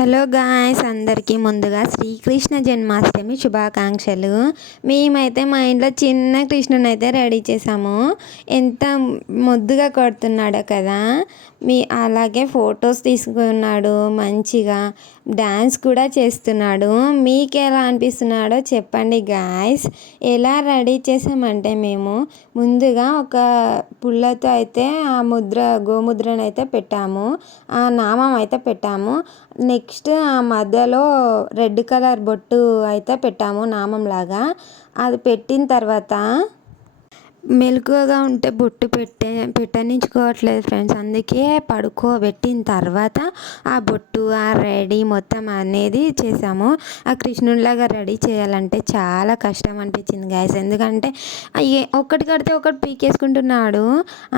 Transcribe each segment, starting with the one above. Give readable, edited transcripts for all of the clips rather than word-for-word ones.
Hello guys, అందరికీ ముందుగా శ్రీకృష్ణ జన్మాష్టమి శుభాకాంక్షలు. మేమైతే మా ఇంట్లో చిన్న కృష్ణుని అయితే రెడీ చేసాము. ఎంత ముద్దుగా కొడుతున్నాడో కదా. అలాగే ఫొటోస్ తీసుకున్నాడు, మంచిగా డ్యాన్స్ కూడా చేస్తున్నాడు. మీకు ఎలా అనిపిస్తున్నాడో చెప్పండి గాయ్స్. ఎలా రెడీ చేసామంటే మేము ముందుగా ఒక పుల్లతో అయితే ఆ గోముద్రను అయితే పెట్టాము, ఆ నామం అయితే పెట్టాము. నెక్స్ట్ ఆ మధ్యలో రెడ్ కలర్ బొట్టు అయితే పెట్టాము నామంలాగా. అది పెట్టిన తర్వాత మెలకువగా ఉంటే బొట్టు పెట్టనించుకోవట్లేదు ఫ్రెండ్స్. అందుకే పడుకోబెట్టిన తర్వాత ఆ బొట్టు ఆ రెడీ మొత్తం అనేది చేసాము. ఆ కృష్ణుడిలాగా రెడీ చేయాలంటే చాలా కష్టం అనిపించింది గాయస్. ఎందుకంటే ఒక్కటి కడితే ఒకటి పీకేసుకుంటున్నాడు.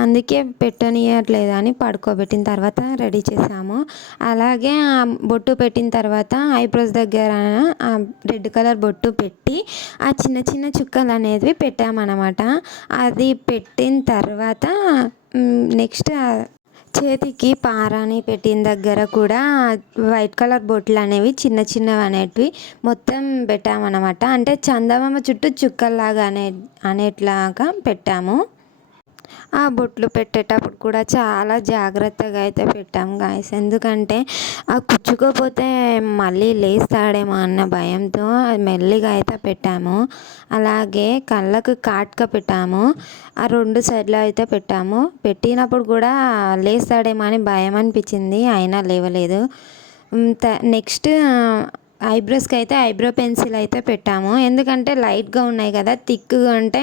అందుకే పెట్టనియట్లేదు అని పడుకోబెట్టిన తర్వాత రెడీ చేసాము. అలాగే ఆ బొట్టు పెట్టిన తర్వాత ఐబ్రోస్ దగ్గర రెడ్ కలర్ బొట్టు పెట్టి ఆ చిన్న చిన్న చుక్కలు అనేవి పెట్టామన్నమాట. అది పెట్టిన తర్వాత నెక్స్ట్ చేతికి పారాని పెట్టిన దగ్గర కూడా వైట్ కలర్ బొట్లు అనేవి చిన్న చిన్నవి అనేటివి మొత్తం పెట్టామన్నమాట. అంటే చందమామ చుట్టూ చుక్కల్లాగా అనేట్లాగా పెట్టాము. ఆ బొట్లు పెట్టేటప్పుడు కూడా చాలా జాగ్రత్తగా అయితే పెట్టాం గాయస్. ఎందుకంటే ఆ కుచ్చుకోపోతే మళ్ళీ లేస్తాడేమో అన్న భయంతో మెల్లిగా అయితే పెట్టాము. అలాగే కళ్ళకు కాటుక పెట్టాము. ఆ రెండు సైడ్లో అయితే పెట్టాము. పెట్టినప్పుడు కూడా లేస్తాడేమో అని భయం అనిపించింది, అయినా లేవలేదు. నెక్స్ట్ ఐబ్రోస్కి అయితే ఐబ్రో పెన్సిల్ అయితే పెట్టాము. ఎందుకంటే లైట్గా ఉన్నాయి కదా, థిక్గా అంటే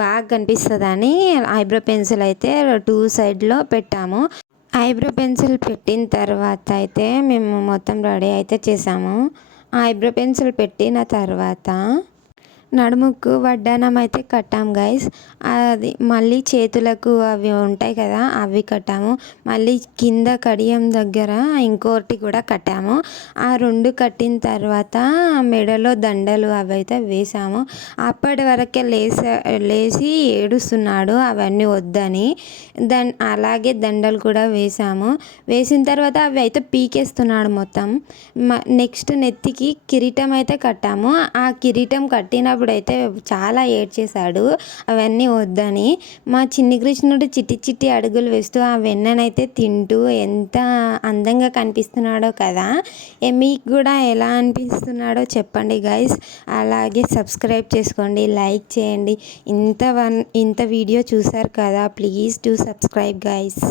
బాగా కనిపిస్తుందని ఐబ్రో పెన్సిల్ అయితే 2 సైడ్లో పెట్టాము. ఐబ్రో పెన్సిల్ పెట్టిన తర్వాత అయితే మేము మొత్తం రెడీ అయితే చేసాము. ఐబ్రో పెన్సిల్ పెట్టిన తర్వాత నడుముకు వడ్డానం అయితే కట్టాం గైస్. అది మళ్ళీ చేతులకు అవి ఉంటాయి కదా, అవి కట్టాము. మళ్ళీ కింద కడియం దగ్గర ఇంకోటి కూడా కట్టాము. ఆ 2 కట్టిన తర్వాత మెడలో దండలు అవి అయితే వేసాము. అప్పటి వరకే లేచి ఏడుస్తున్నాడు అవన్నీ వద్దని. అలాగే దండలు కూడా వేసాము. వేసిన తర్వాత అవి అయితే పీకేస్తున్నాడు మొత్తం. నెక్స్ట్ నెత్తికి కిరీటం అయితే కట్టాము. ఆ కిరీటం కట్టినప్పుడు అయితే చాలా ఏడ్చేశాడు అవన్నీ వద్దని. మా చిన్ని కృష్ణుడు చిట్టి చిట్టి అడుగులు వేస్తూ ఆ వెన్ననైతే తింటూ ఎంత అందంగా కనిపిస్తున్నాడో కదా. మీకు కూడా ఎలా అనిపిస్తున్నాడో చెప్పండి గైస్. అలాగే సబ్స్క్రైబ్ చేసుకోండి, లైక్ చేయండి. ఇంత వీడియో చూసారు కదా, ప్లీజ్ డూ సబ్స్క్రైబ్ గైస్.